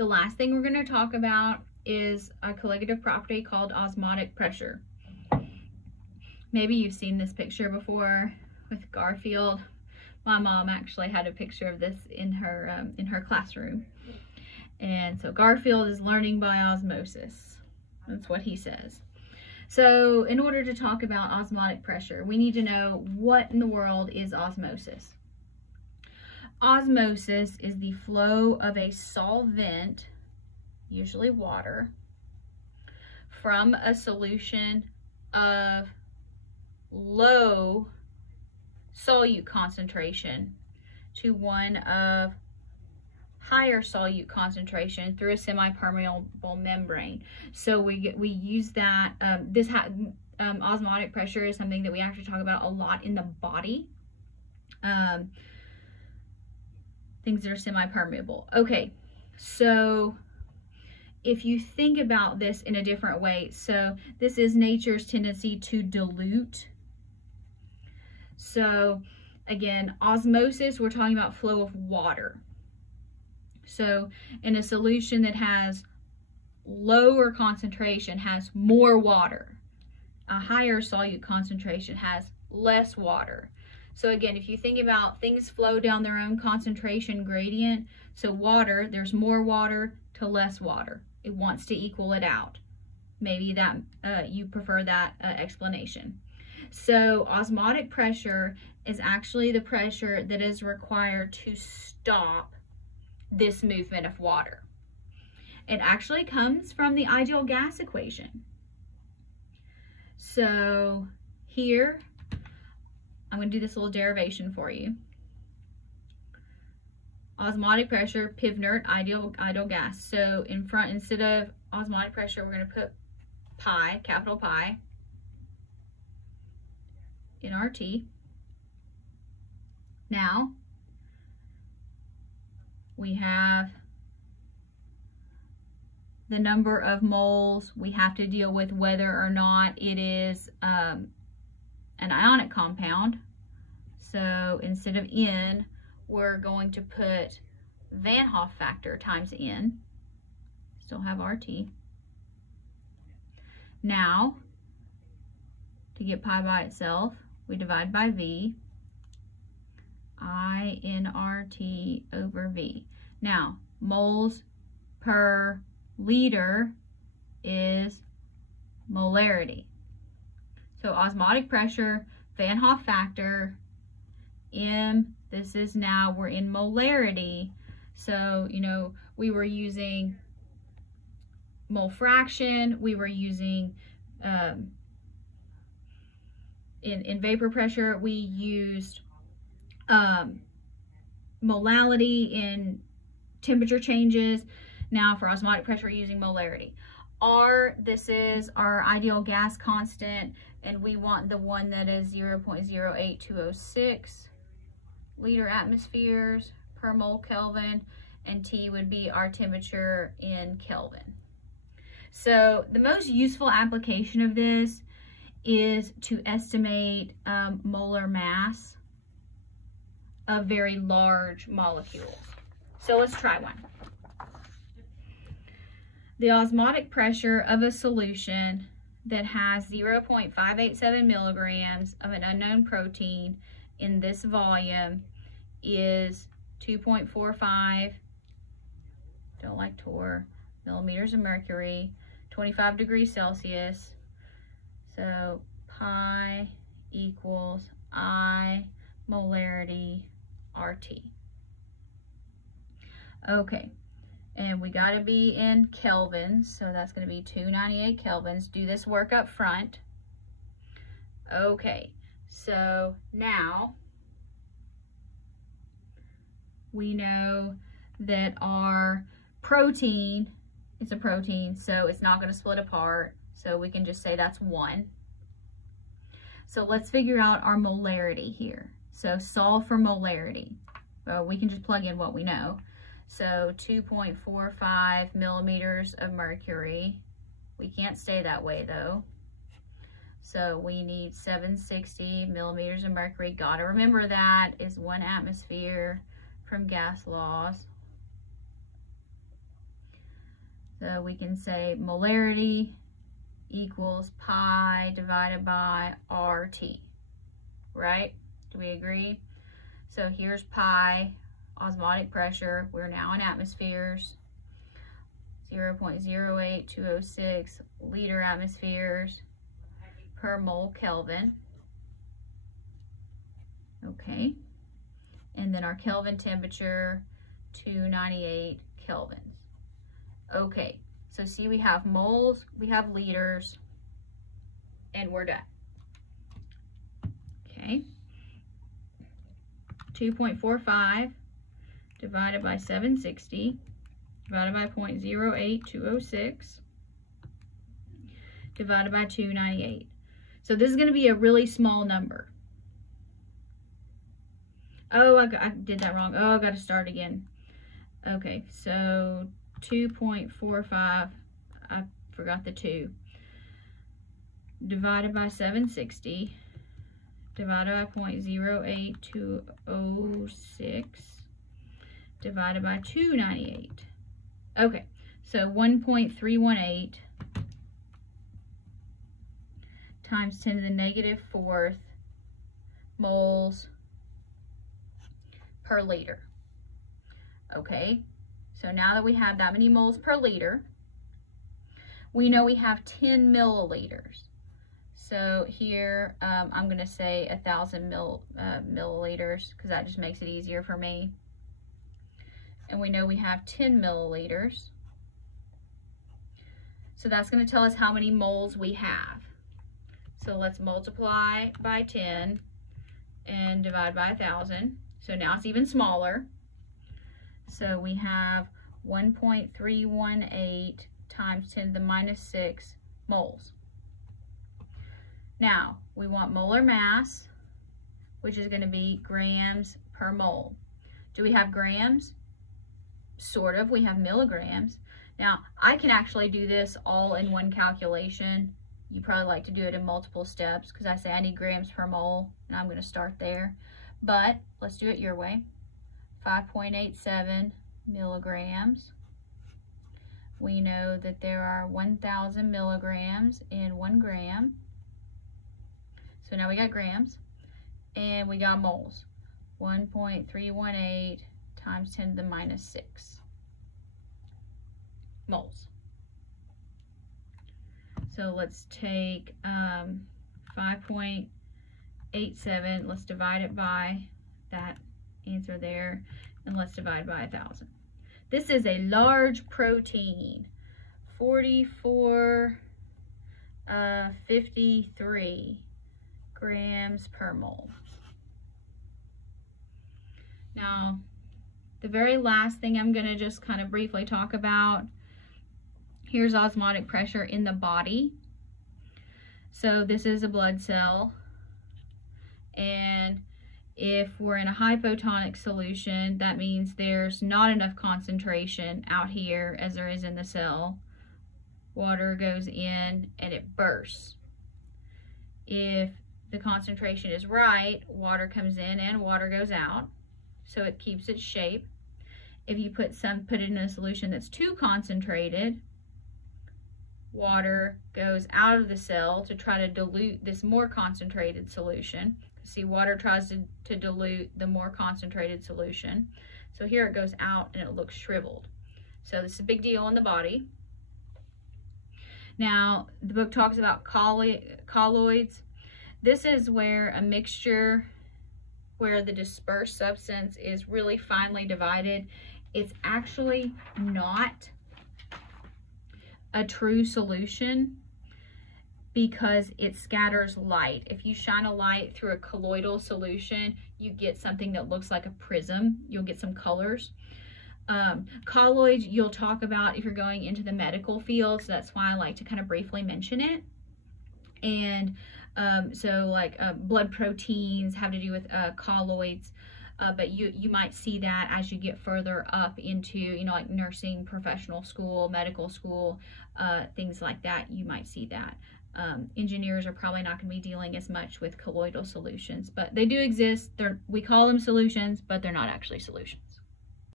The last thing we're going to talk about is a colligative property called osmotic pressure. Maybe you've seen this picture before with Garfield. My mom actually had a picture of this in her classroom. And so Garfield is learning by osmosis. That's what he says. So in order to talk about osmotic pressure, we need to know what in the world is osmosis. Osmosis is the flow of a solvent, usually water, from a solution of low solute concentration to one of higher solute concentration through a semi-permeable membrane. So we use that. Osmotic pressure is something that we actually talk about a lot in the body. Things that are semi-permeable. Okay, so if you think about this in a different way, so this is nature's tendency to dilute. So again, osmosis, we're talking about flow of water. So in a solution that has lower concentration has more water. A higher solute concentration has less water. So again, if you think about things flow down their own concentration gradient, so water, there's more water to less water. It wants to equal it out. Maybe that you prefer that explanation. So osmotic pressure is actually the pressure that is required to stop this movement of water. It actually comes from the ideal gas equation. So here, I'm going to do this little derivation for you. Osmotic pressure, piv inert, ideal gas. So in front, instead of osmotic pressure, we're going to put pi, capital Pi, in RT. Now, we have the number of moles. We have to deal with whether or not it is an ionic compound. So instead of N, we're going to put Van Hoff factor times N. Still have RT. Now, to get pi by itself, we divide by V. I in RT over V. Now, moles per liter is molarity. So osmotic pressure, Van Hoff factor, M, this is now, we're in molarity. So, you know, we were using mole fraction, we were using, in vapor pressure, we used molality in temperature changes. Now for osmotic pressure, we're using molarity. R, this is our ideal gas constant, and we want the one that is 0.08206 liter atmospheres per mole Kelvin, and T would be our temperature in Kelvin. So the most useful application of this is to estimate molar mass of very large molecules. So let's try one. The osmotic pressure of a solution that has 0.587 milligrams of an unknown protein in this volume is 2.45, don't like torr, millimeters of mercury, 25 degrees Celsius. So pi equals I molarity RT. Okay, and we got to be in kelvins, so that's going to be 298 kelvins. Do this work up front. Okay, so now we know that our protein is a protein, so it's not going to split apart, so we can just say that's 1. So let's figure out our molarity here. So solve for molarity. Well, we can just plug in what we know. So 2.45 millimeters of mercury. We can't stay that way though. So we need 760 millimeters of mercury. Gotta remember that is 1 atmosphere from gas laws. So we can say molarity equals pi divided by RT, right? Do we agree? So here's pi, osmotic pressure. We're now in atmospheres. 0.08206 liter atmospheres per mole Kelvin. Okay. And then our Kelvin temperature, 298 kelvins. Okay. So see, we have moles, we have liters, and we're done. Okay. 2.45 divided by 760 divided by 0.08206 divided by 298. So this is going to be a really small number. Oh, I did that wrong. Oh, I got to start again. Okay, so 2.45, I forgot the 2, divided by 760 divided by 0.08206 divided by 298. Okay, so 1.318 times 10 to the negative 4th moles per liter. Okay, so now that we have that many moles per liter, we know we have 10 milliliters. So here, I'm going to say 1,000 milliliters, because that just makes it easier for me. And we know we have 10 milliliters. So that's going to tell us how many moles we have. So let's multiply by 10 and divide by 1,000. So now it's even smaller. So we have 1.318 times 10 to the minus 6 moles. Now, we want molar mass, which is going to be grams per mole. Do we have grams? Sort of. We have milligrams. Now, I can actually do this all in one calculation. You probably like to do it in multiple steps because I say I need grams per mole, and I'm going to start there. But let's do it your way. 5.87 milligrams. We know that there are 1,000 milligrams in 1 gram. So now we got grams, and we got moles. 1.318 times 10 to the minus 6 moles. So let's take 5.87, let's divide it by that answer there, and let's divide by 1,000. This is a large protein, 4453 grams per mole. Now, the very last thing I'm going to just kind of briefly talk about, here's osmotic pressure in the body. So this is a blood cell, and if we're in a hypotonic solution, that means there's not enough concentration out here as there is in the cell. Water goes in and it bursts. If the concentration is right, water comes in and water goes out, so it keeps its shape. If you put it in a solution that's too concentrated, water goes out of the cell to try to dilute this more concentrated solution. See, water tries to dilute the more concentrated solution. So here it goes out and it looks shriveled. So this is a big deal in the body. Now, the book talks about colloids. This is where a mixture where the dispersed substance is really finely divided. It's actually not a true solution because it scatters light. If you shine a light through a colloidal solution, you get something that looks like a prism. You'll get some colors. Colloids you'll talk about if you're going into the medical field, so that's why I like to kind of briefly mention it. And so like blood proteins have to do with colloids, but you might see that as you get further up into, you know, like nursing, professional school, medical school, things like that, you might see that. Engineers are probably not going to be dealing as much with colloidal solutions, but they do exist. We call them solutions, but they're not actually solutions.